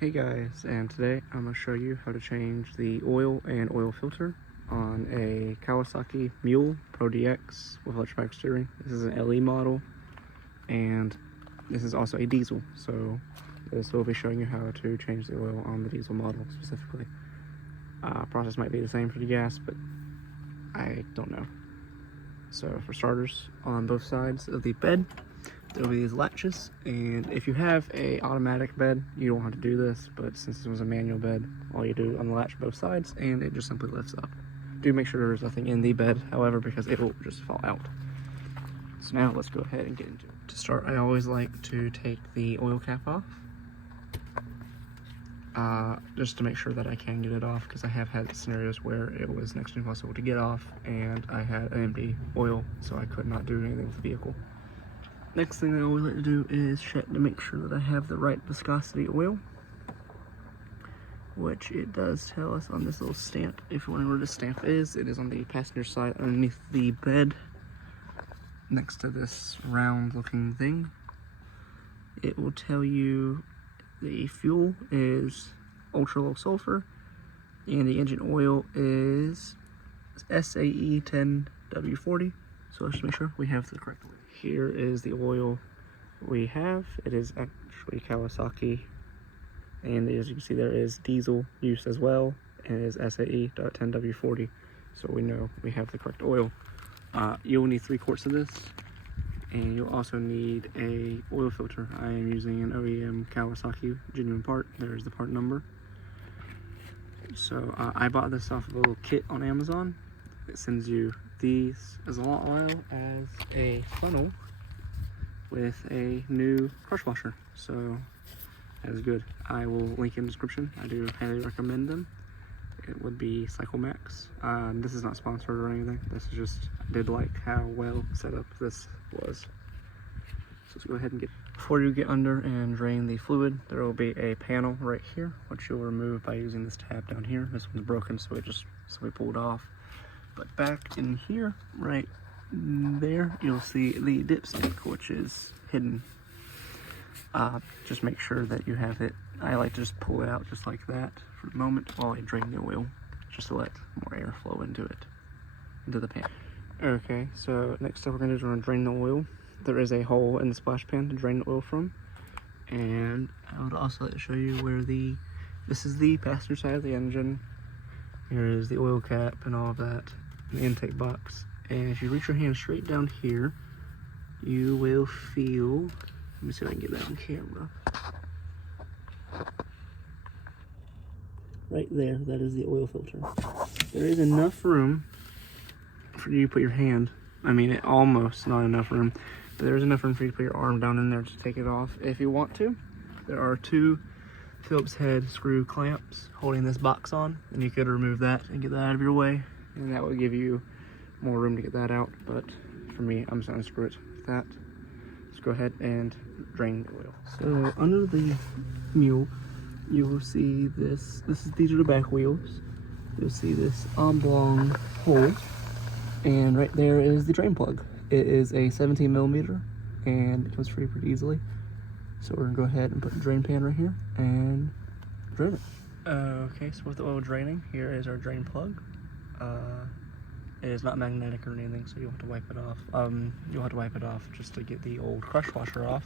Hey guys, and today I'm going to show you how to change the oil and oil filter on a Kawasaki Mule Pro DX with electric steering. This is an LE model, and this is also a diesel, so this will be showing you how to change the oil on the diesel model specifically. Process might be the same for the gas, but I don't know. So for starters, on both sides of the bed, there'll be these latches, and if you have a automatic bed, you don't have to do this, but since it was a manual bed, all you do unlatch both sides, and it just simply lifts up. Do make sure there's nothing in the bed, however, because it will just fall out. So now let's go ahead and get into it. To start, I always like to take the oil cap off, just to make sure that I can get it off, because I have had scenarios where it was next to impossible to get off, and I had an empty oil, so I could not do anything with the vehicle. Next thing I always like to do is check to make sure that I have the right viscosity oil, which it does tell us on this little stamp. If you wonder where this stamp is, it is on the passenger side underneath the bed, next to this round looking thing. It will tell you the fuel is ultra low sulfur, and the engine oil is SAE 10W40. So let's just make sure we have the correct oil. Here is the oil we have. It is actually Kawasaki, and as you can see there is diesel use as well, and it is SAE 10W40, so we know we have the correct oil. You'll need 3 quarts of this, and you'll also need a oil filter. I am using an OEM Kawasaki genuine part. There's the part number. So I bought this off of a little kit on Amazon. It sends you these as well as a funnel with a new crush washer, so that is good. I will link in the description. I do highly recommend them. It would be Cycle Max. This is not sponsored or anything. This is just, I did like how well set up this was. So let's go ahead and before you get under and drain the fluid, there will be a panel right here, which you'll remove by using this tab down here. This one's broken, so we pulled off. But back in here, right there, you'll see the dipstick, which is hidden. Just make sure that you have it. I like to just pull it out just like that for the moment while I drain the oil, just to let more air flow into the pan. Okay, so next up we're going to do is we're going to drain the oil. There is a hole in the splash pan to drain the oil from, and I would also like to show you where this is the passenger side of the engine. Here is the oil cap and all of that, the intake box. And if you reach your hand straight down here, you will feel, let me see if I can get that on camera. Right there, that is the oil filter. There is enough room for you to put your hand, almost not enough room, but there is enough room for you to put your arm down in there to take it off if you want to. There are 2 Phillips head screw clamps holding this box on, and you could remove that and get that out of your way, and that would give you more room to get that out. But for me, I'm just gonna screw it with that. Let's go ahead and drain the oil. So under the Mule, you will see this. These are the back wheels. You'll see this oblong hole, and right there is the drain plug. It is a 17mm, and it comes free pretty easily. So we're gonna go ahead and put the drain pan right here and drain it. Okay, so with the oil draining, here is our drain plug. It is not magnetic or anything, so you'll have to wipe it off. You'll have to wipe it off just to get the old crush washer off.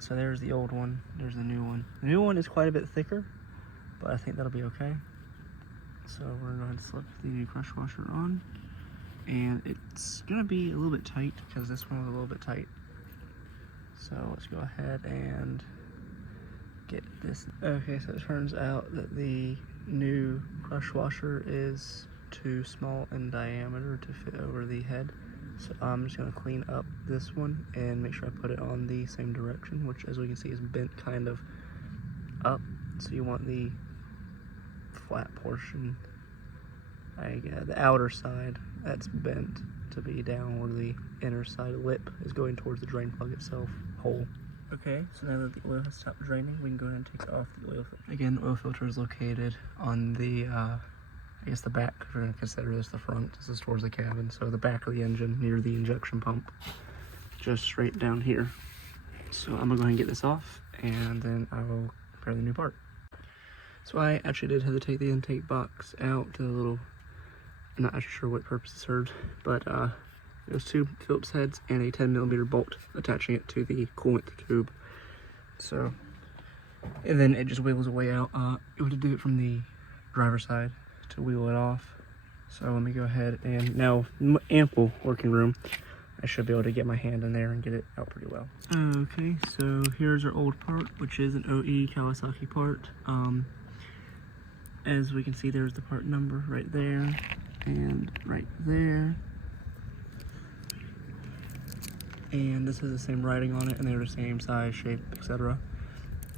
So there's the old one, there's the new one. The new one is quite a bit thicker, but I think that'll be okay. So we're gonna go ahead and slip the new crush washer on. And it's gonna be a little bit tight, because this one was a little bit tight. So let's go ahead and get this. Okay, so it turns out that the new crush washer is too small in diameter to fit over the head. So I'm just gonna clean up this one and make sure I put it on the same direction, which as we can see is bent kind of up. So you want the flat portion, the outer side that's bent, to be down where the inner side lip is going towards the drain plug itself hole. Okay, so now that the oil has stopped draining, we can go ahead and take off the oil filter. Again, the oil filter is located on the, the back, if we're going to consider this the front. This is towards the cabin, so the back of the engine near the injection pump, just straight down here. So I'm going to go ahead and get this off, and then I will fairly new part. So I actually did have to take the intake box out to the little, I'm not actually sure what purpose it served, but there's 2 Phillips heads and a 10mm bolt attaching it to the coolant tube. So, and then it just wiggles away out. It would do it from the driver's side to wheel it off. So let me go ahead and now ample working room. I should be able to get my hand in there and get it out pretty well. Okay, so here's our old part, which is an OE Kawasaki part. As we can see, there's the part number right there and right there. And this has the same writing on it, and they're the same size, shape, etc.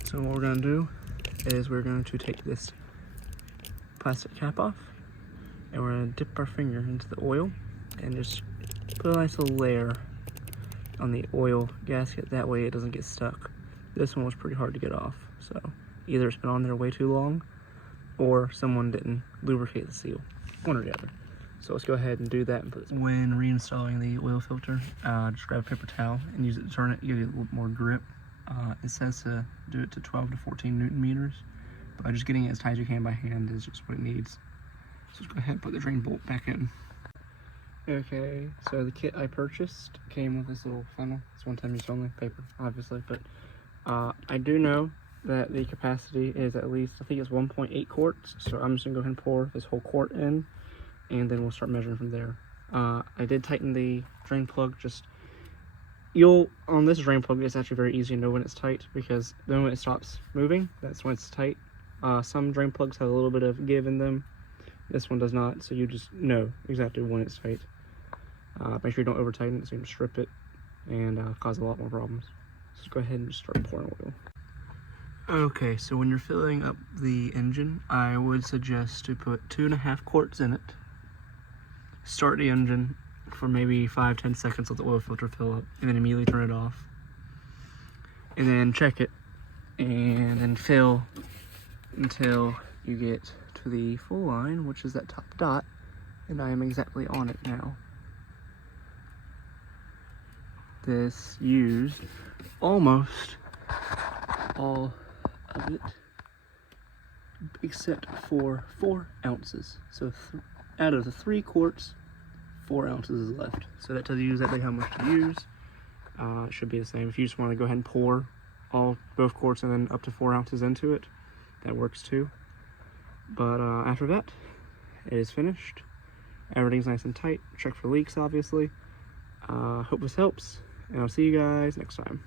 So what we're gonna do is we're going to take this plastic cap off, and we're gonna dip our finger into the oil and just put a nice little layer on the oil gasket. That way it doesn't get stuck. This one was pretty hard to get off, so either it's been on there way too long or someone didn't lubricate the seal, one or the other. So let's go ahead and do that. And put this. When reinstalling the oil filter, just grab a paper towel and use it to turn it. You get a little more grip. It says to do it to 12 to 14 Newton meters, but just getting it as tight as you can by hand is just what it needs. So let's go ahead and put the drain bolt back in. Okay, so the kit I purchased came with this little funnel. It's one time use only, paper, obviously, but I do know that the capacity is at least, I think it's 1.8 quarts, so I'm just gonna go ahead and pour this whole quart in, and then we'll start measuring from there. I did tighten the drain plug. On this drain plug, it's actually very easy to know when it's tight, because the moment it stops moving, that's when it's tight. Some drain plugs have a little bit of give in them. This one does not, so you just know exactly when it's tight. Make sure you don't over tighten it, so you can strip it and cause a lot more problems. So just go ahead and just start pouring oil. Okay, so when you're filling up the engine, I would suggest to put 2.5 quarts in it. Start the engine for maybe 5-10 seconds, let the oil filter fill up, and then immediately turn it off. And then check it, and then fill until you get to the full line, which is that top dot, and I am exactly on it now. This used almost all of it, except for 4 ounces. So out of the 3 quarts, 4 ounces is left. So that tells you exactly how much to use. It should be the same. If you just want to go ahead and pour both quarts and then up to 4 ounces into it, that works too. But after that, it is finished. Everything's nice and tight. Check for leaks, obviously. Hope this helps, and I'll see you guys next time.